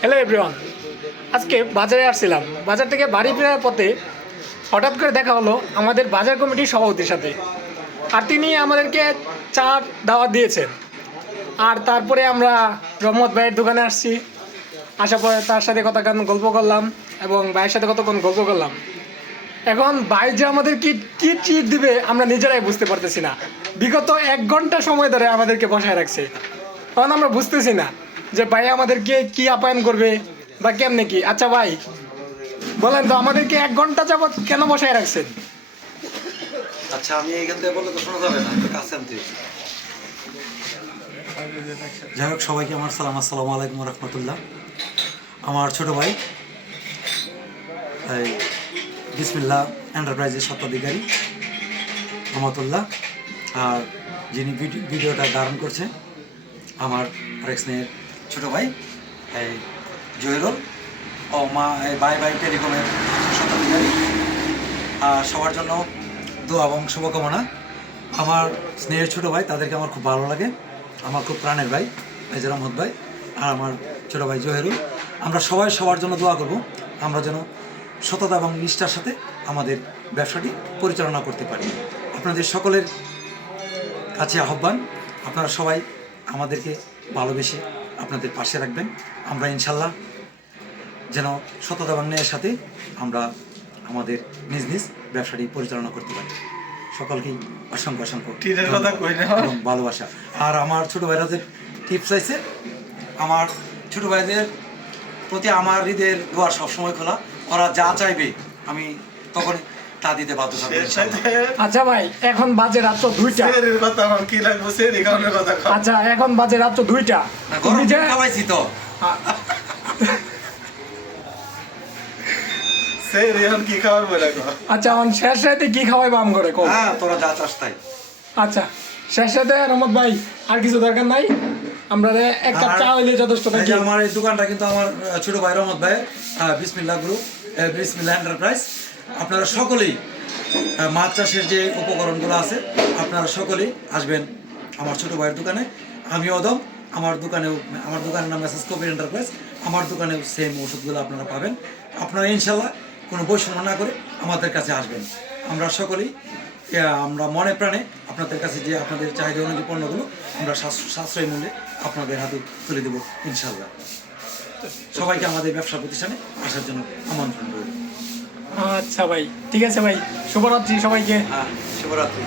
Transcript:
Hello everyone, আজকে বাজারে আসছিলাম। বাজার থেকে বাড়ি ফেরার পথে হঠাৎ করে দেখা হলো আমাদের বাজার কমিটির সভাপতির সাথে। আর তিনি আমাদেরকে চার দাওয়াত দিয়েছেন। আর তারপরে আমরা রহমত ভাইয়ের দোকানে আসছি। আসার পরে তার সাথে কতক্ষণ গল্প করলাম এবং ভাইয়ের সাথে কতক্ষণ গল্প করলাম। এখন ভাই যে আমাদের কি কি চিট দিবে আমরা নিজেরাই বুঝতে পারতেছি না। বিগত 1 ঘন্টা সময় ধরে আমাদেরকে বসায় রাখছে। তখন আমরা বুঝতেছি না যে ভাই আমাদেরকে কি আপ্যায়ন করবে বা কেমনে কি। আচ্ছা ভাই বলেন তো, আমাদেরকে 1 ঘন্টা যাবত কেন বসায় রাখছেন? আচ্ছা, আমি এইখান থেকে বললে তো শোনা যাবে না, একটু কাছে আনতে। যাই হোক, সবাইকে আমার আসসালামু আলাইকুম রহমতুল্লাহ। আমার ছোট ভাই এই বিসমিল্লাহ এন্টারপ্রাইজের স্বত্বাধিকারী রহমতুল্লাহ, আর যিনি ভিডিওটা ধারণ করছে আমার আরেক স্নেহের ছোট ভাই এই জহিরুল ও মা এই বাই বাই টেলিকমের স্বত্বাধিকারী। আর সবার জন্য দোয়া এবং শুভকামনা। আমার স্নেহের ছোটো ভাই, তাদেরকে আমার খুব ভালো লাগে। আমার খুব প্রাণের ভাই মেজর আহমদ ভাই আর আমার ছোটো ভাই জহেরুল। আমরা সবাই সবার জন্য দোয়া করব, আমরা যেন সততা এবং নিষ্ঠার সাথে আমাদের ব্যবসাটি পরিচালনা করতে পারি। আপনাদের সকলের কাছে আহ্বান, আপনারা সবাই আমাদেরকে ভালোবেসে আপনাদের পাশে রাখবেন। আমরা ইনশাল্লাহ যেন সততা এবং ন্যায়ের সাথে আমরা আমাদের নিজ নিজ ব্যবসাটি পরিচালনা করতে পারি। সকলকেই অসংখ্য অসংখ্য এবং ভালোবাসা। আর আমার ছোটো ভাইরা যে টিপস চাইছে, আমার ছোটো ভাইদের প্রতি আমার হৃদয়ের দোয়ার সবসময় খোলা। ওরা যা চাইবে আমি তখন তা দিতে বাধ্য থাকবো। আচ্ছা ভাই, এখন বাজে রাত 2টা। আচ্ছা, এখন বাজে রাত 2টা। গরম খাওয়াইছি তো। আচ্ছা, এখন শেষ রাতে কি খাওয়াই বাম করে কো? হ্যাঁ, তোরা যা চাস তাই। আচ্ছা, শেষ রাতে রহমত ভাই আর কিছু দরকার নাই, আমরা এক কাপ চা হইলে যথেষ্ট। নাকি আমার এই দোকানটা কিন্তু আমার ছোট ভাই রহমত ভাই বিসমিল্লাহ গ্রুপ, বিসমিল্লাহ এন্টারপ্রাইজ। আপনারা সকলেই মাছ চাষের যে উপকরণগুলো আছে আপনারা সকলেই আসবেন আমার ছোট ভাইয়ের দোকানে। আমি অদম, আমার দোকানের নাম মেসেজ কবির এন্টারপ্রাইজ। আমার দোকানেও সেম ওষুধগুলো আপনারা পাবেন। আপনারা ইনশাল্লাহ কোনো বৈষম্য না করে আমাদের কাছে আসবেন। আমরা সকলেই আমরা মনে প্রাণে আপনাদের কাছে যে আপনাদের চাহিদা অনুযায়ী পণ্যগুলো আমরা সাশ্রয়ী মূল্যে আপনাদের হাতে তুলে দেবো ইনশাল্লাহ। সবাইকে আমাদের ব্যবসা প্রতিষ্ঠানে আসার জন্য আমন্ত্রণ রইল। আচ্ছা ভাই, ঠিক আছে ভাই, শুভরাত্রি সবাইকে। হ্যাঁ, শুভরাত্রি।